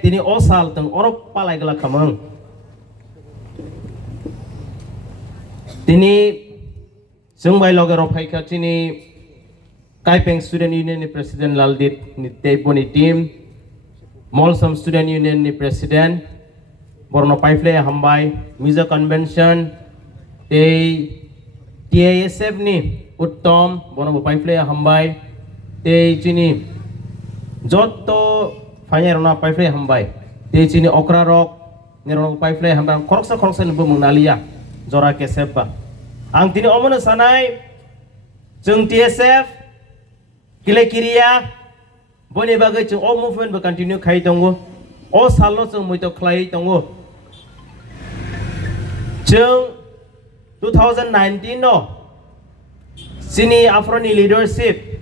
Tini osal teng orok palai gala kamang. Tini sungbai loge ropai ka tini Kaipeng Student Union ni President Laldit ni tepo ni team Molsam Student Union ni President Borno Paifle Hambai Music Convention TASF ni Uttom Borno Paifle Hambai tini Joto Fanya rona Paifle Hambai tini Okra Rock ni rona Paifle Hambai koroksa ni bumung nalia Zora Kesepa ang tini omona sanai jeng TSF Kile kiria boni bagai jeng all movement be continue khai tongo all salno jeng muito khlai tongo jeng 2019 no sini Afroni leadership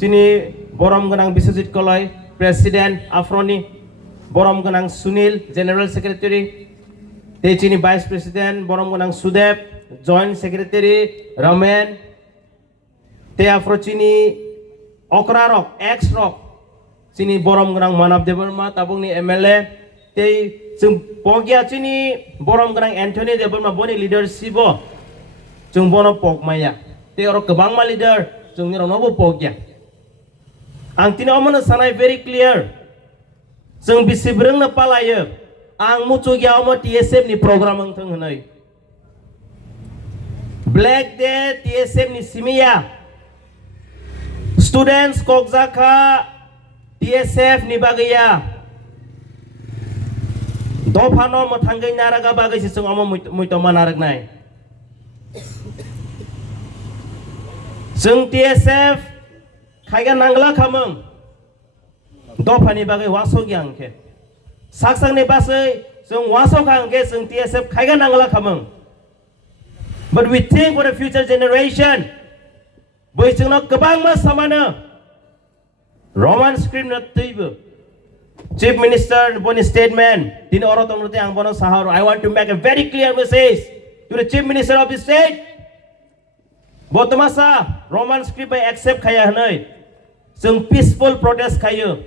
sini borom ganang Biswajit Koloi President Afroni borom ganang Sunil General Secretary te sini Vice President borom ganang Sudep Joint Secretary Ramen te Afro sini Okra Rock, X Rock, sini borom gerang Manap Debarma, tabung ni MLA, te jeng pogya sini borom gerang Anthony Debarma boni leadership bo, jeng bono pog maya, te orang kebang ma leader, jeng ni orang nobo pogya. Ang tini omana sanai very clear, jeng bisi bereng na palaya, ang mucu gya omo TSM ni program ang teng henai. Black Day TSM ni simia. Students Kokzaka TSF ni bagaya Dofano mo tangay naraga bagay sisung omo muito manarag nai Sung TSF kaiga nangla kamang Dofani bagay wasog yang ke Saksang ni basay sung wasog ang ke sung TSF kaiga nangla kamang But we think for the future generation Boy jeng nak kebang mas sama na Roman script na tiba Chief Minister boni statement Tini orang tong nuti ang bono saharo I want to make a very clear message to the Chief Minister of the state Boto masa Roman script by accept kaya hanay Sung peaceful protest kaya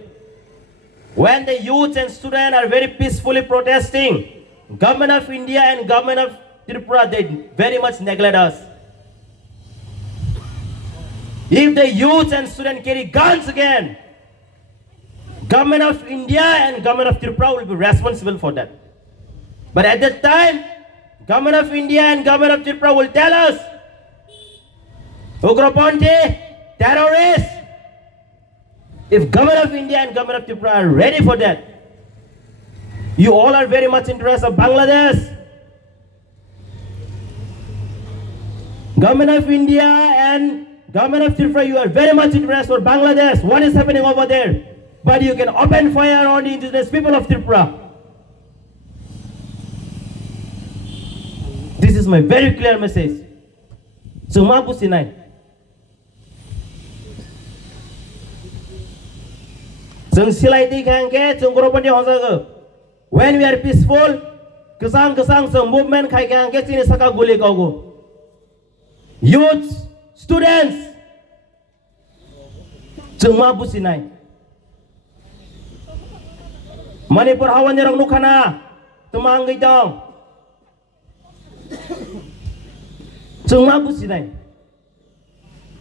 When the youth and students are very peacefully protesting Government of India and Government of Tripura they very much neglect us If the youth and students carry guns again, Government of India and Government of Tripura will be responsible for that. But at that time, Government of India and Government of Tripura will tell us, Ugraponte, terrorists. If Government of India and Government of Tripura are ready for that, you all are very much interested in Bangladesh. Government of India and Government of Tripura, you are very much interested for Bangladesh. What is happening over there? But you can open fire on the indigenous people of Tripura. This is my very clear message. Semua pusinai. Seng silai di kangke, seng koropati hosaga. When we are peaceful, kesang seng movement kai kangke sini saka guli kau. Youth. Students, semua businai. Manipur hawan yang nukana, temang gitong. Semua businai.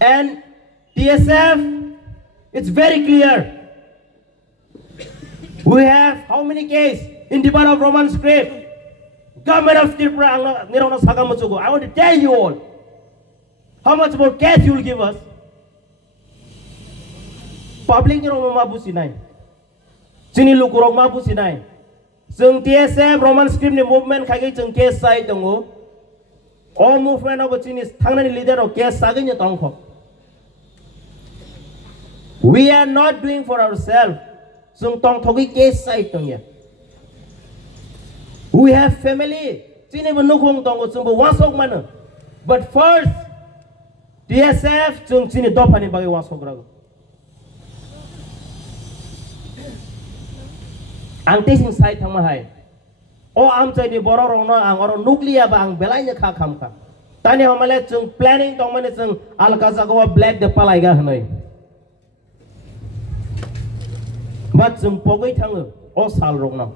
And TSF, it's very clear. We have how many cases in the part of Roman script? Government of Tripura, I want to tell you all. How much more cash you will give us? Public ni orang mabusi nai. Sini lu kurang mabusi nai. Seng TSF Roman script ni movement kaki jeng case sai tongo. All movement of sini tangna ni leader of case sagi ni tongko. We are not doing for ourselves. Seng tong thogi case sai tongya. We have family. Sini benukong tongo seng wasok mana. But first. TSF jeng sini dopani bagi wasok ragu. Ang tesing site thang mahai. O am cai di borong no ang orang nuklia ba ang belainya kha kham ka. Tani hamale jeng planning tong mane jeng alkaza go black de palai ga hanoi. But jeng pogoi thang o sal rok no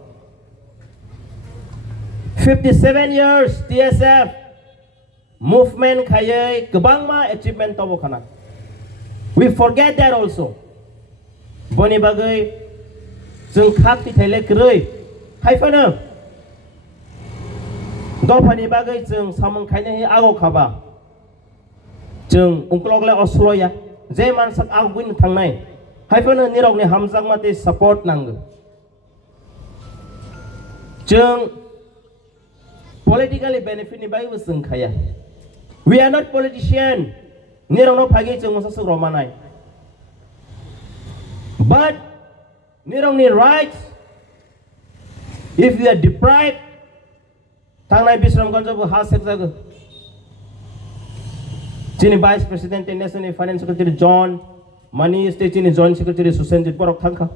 57 years TSF movement khayai gobang ma achievement tobo khana we forget that also boni bagai जों खाति थाइले grey खायफानो दफानि बागै जों सामों खायनो आगौ खाबा जों उंक्लगले असलया जे मानसाक आगुइन थांनाय खायफानो निरगनि हामजां माते support नांगो जों politically benefit ni बागै जों खाया we are not politician निरगनो फागि जों मोसा सुग्र मानाय but nirongni rights if we are deprived tangnai bisram ganjabu ha sekjago chini vice president national finance secretary John Money state chini joint secretary Susenjit Borok thangkha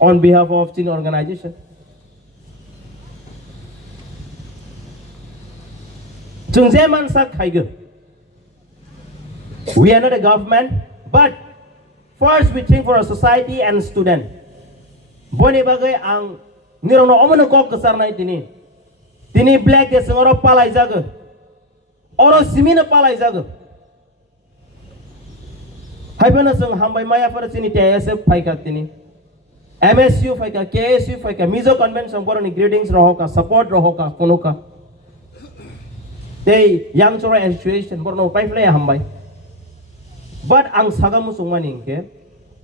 on behalf of chini organization jungje mansa khaigo we are not a government but first we think for a society and student boni bagai ang nirongno omono kok kesarnai tini black de sengoro palai jago oro simina palai jago haibana seng hambai maya para sini TSF faika tini MSU faika KSU faika mizo convention boroni greetings rohoka support rohoka konoka tei young chora association borno paifle hambai but ang sagamu sungmani ke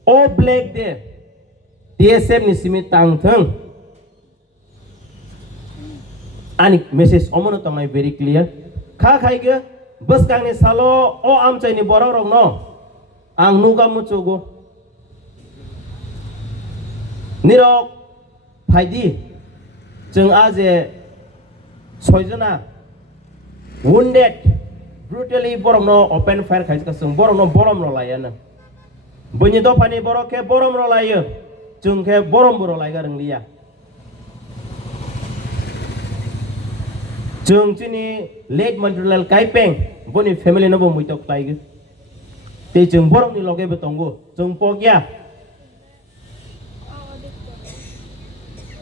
o black de TSF ni simit tang thang ani message omono tangai very clear kha khai ge bus kang ni salo o am chai ni borok rok no ang nuga muchugo nirok phaidi jeng aje soijana wounded brutally borok no open fire khai ka sung borok no borom ro layana buni do pani borok ke borom ro layo jung ke borom boro lai garang liya jung chini late mantrulal kaipeng boni family no bo muitok lai ge te jung borom ni loge betongo jung pogya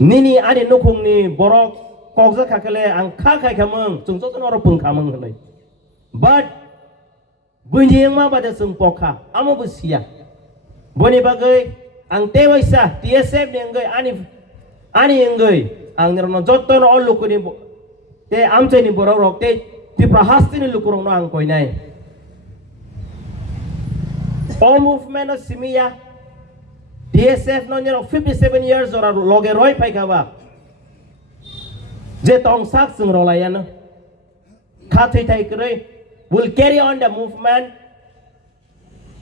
nini ani nokung ni borok kokja khakale ang kha khai khamang jung so oro pung khamang hanai but bunjing ma bada jung pokha amo busia boni bagai ang tewaisa TSF ni ngai ani ngai ang nirno jotto no lukuni te amchai ni borok rok te ti prahasti ni lukurong no ang koinai all movement of simia TSF no niro 57 years ora loge roi pai khaba je tong sak sung rolayan kha thai thai krei will carry on the movement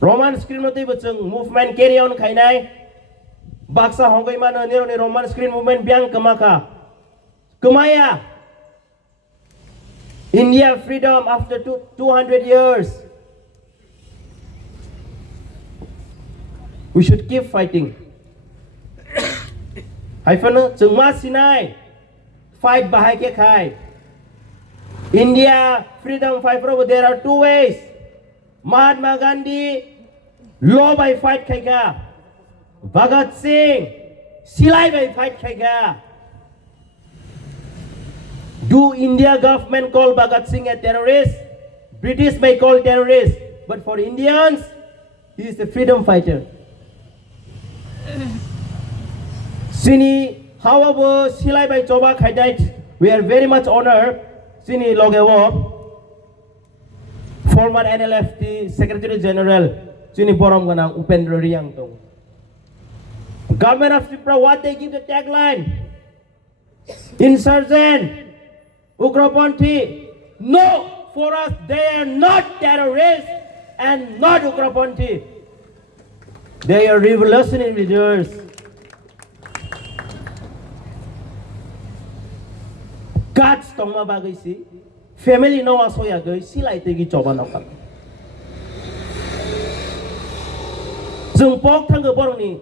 Roman screen mati bachung movement carry on khainai baksa hongai mana nero ni Roman screen movement biang kamaka kumaya India freedom after 200 years we should keep fighting haifana jungma sinai fight bahai ke khai India freedom fight pro there are two ways Mahatma Gandhi law by fight khaiga Bhagat Singh silai by fight khaiga do India government call Bhagat Singh a terrorist British may call terrorist but for Indians he is a freedom fighter sini however silai by choba khaidai we are very much honored sini logewo former NLFT Secretary General Sini Borom Ganang Upendra Riang Tong. Government of Tripura, what they give the tagline? Insurgent, Ugraponthi. No, for us they are not terrorists and not Ugraponthi. They are revolutionary leaders. God's tongma bagay si family no asoya gay sila itegi choba nakal. Jung pok thang borong ni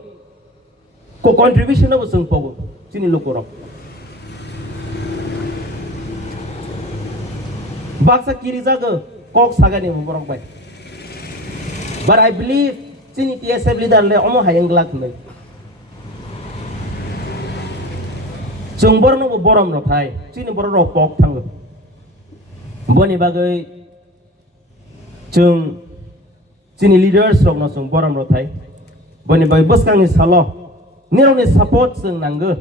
ko contribution na jung pok sini lukurok. Baksa kiri jaga kok saga ni borong pai. But I believe sini TSF leader le omo hayang glak nai. जों बर'नो बरम रथाय जोंनि बर' राव पक थाङो बनि बागै जों जोंनि लिडार्स रखनो जों बरम रथाय बनि बागै बसकांनि साल निरावनि सापर्ट जों नांगो